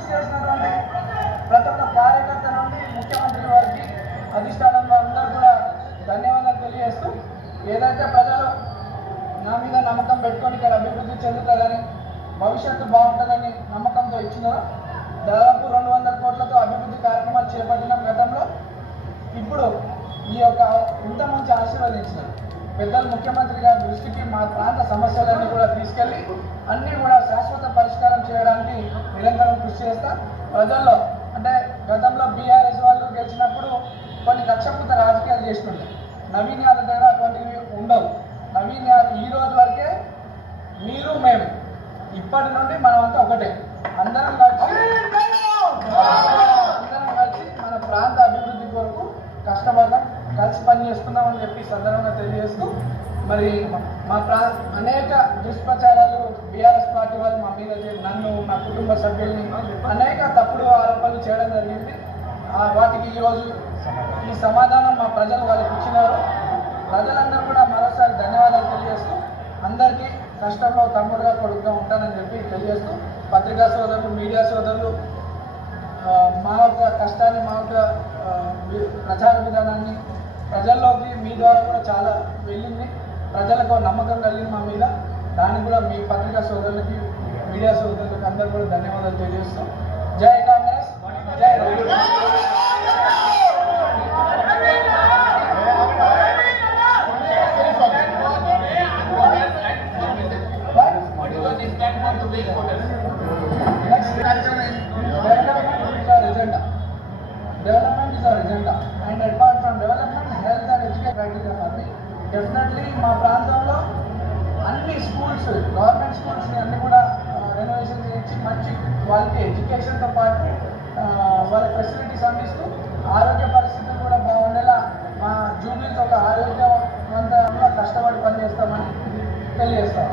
కృషి చేసినటువంటి ప్రతి ఒక్క కార్యకర్త నుండి ముఖ్యమంత్రి వారికి అధిష్టానంలో అందరూ కూడా ధన్యవాదాలు తెలియజేస్తూ, ఏదైతే ప్రజలు నా మీద నమ్మకం పెట్టుకొని ఇక్కడ అభివృద్ధి చెందుతుందని, భవిష్యత్తు బాగుంటుందని నమ్మకంతో ఇచ్చినారో దాదాపు 200 కోట్లతో అభివృద్ధి కార్యక్రమాలు చేపట్టినాం గతంలో. ఇప్పుడు ఈ యొక్క ఇంత మంచి ఆశీర్వదించినారు పెద్దలు ముఖ్యమంత్రి గారి దృష్టికి మా ప్రాంత సమస్యలన్నీ కూడా తీసుకెళ్లి అన్నీ కూడా శాశ్వత పరిష్కారం చేయడానికి నిరంతరం కృషి చేస్తా. ప్రజల్లో అంటే గతంలో బీఆర్ఎస్ వాళ్ళు గెలిచినప్పుడు కొన్ని కక్షపూత రాజకీయాలు చేస్తుండే, నవీన్ యాదవ్ దగ్గర అటువంటివి ఉండవు. నవీన్ యాదవ్ ఈ రోజు వరకే మీరు మేము ఇప్పటి నుండి మనమంతా ఒకటే, అందరం కలిసి మన ప్రాంత అభివృద్ధి కొరకు కష్టపడదాం, కలిసి పనిచేస్తున్నామని చెప్పి సందర్భంగా తెలియజేస్తూ, మరి మా అనేక దుష్ప్రచారాలు బీఆర్ఎస్ పార్టీ వాళ్ళు మా మీద నన్ను మా కుటుంబ సభ్యుల్ని అనేక తప్పుడు ఆరోపణలు చేయడం జరిగింది. వాటికి ఈరోజు ఈ సమాధానం మా ప్రజలు వాళ్ళకి ఇచ్చినారు. ప్రజలందరూ కూడా మరోసారి ధన్యవాదాలు తెలియజేస్తూ, అందరికీ కష్టంలో తమ్ముడుగా కొడుకుగా ఉంటానని చెప్పి తెలియజేస్తూ, పత్రికా సోదరులు, మీడియా సోదరులు మా యొక్క కష్టాన్ని, మా యొక్క ప్రచార విధానాన్ని ప్రజల్లోకి మీ ద్వారా కూడా చాలా వెళ్ళింది. ప్రజలకు నమ్మకం కలిగింది మా మీద. దానికి కూడా మీ పత్రికా సోదరులకి, మీడియా సోదరులకి అందరూ కూడా ధన్యవాదాలు తెలియజేస్తూ, జై కాంగ్రెస్, జై Development is our agenda, and apart from development, health and education criteria for me. Definitely మా ప్రాంతంలో అన్ని స్కూల్స్, గవర్నమెంట్ స్కూల్స్ అన్ని కూడా రెనోవేషన్ చేయించి మంచి క్వాలిటీ ఎడ్యుకేషన్తో పాటు వాళ్ళ ఫెసిలిటీస్ అందిస్తూ ఆరోగ్య పరిస్థితులు కూడా బాగుండేలా మా జూబ్లీతో ఒక ఆరోగ్యవంతంగా కష్టపడి పనిచేస్తామని తెలియజేస్తాం.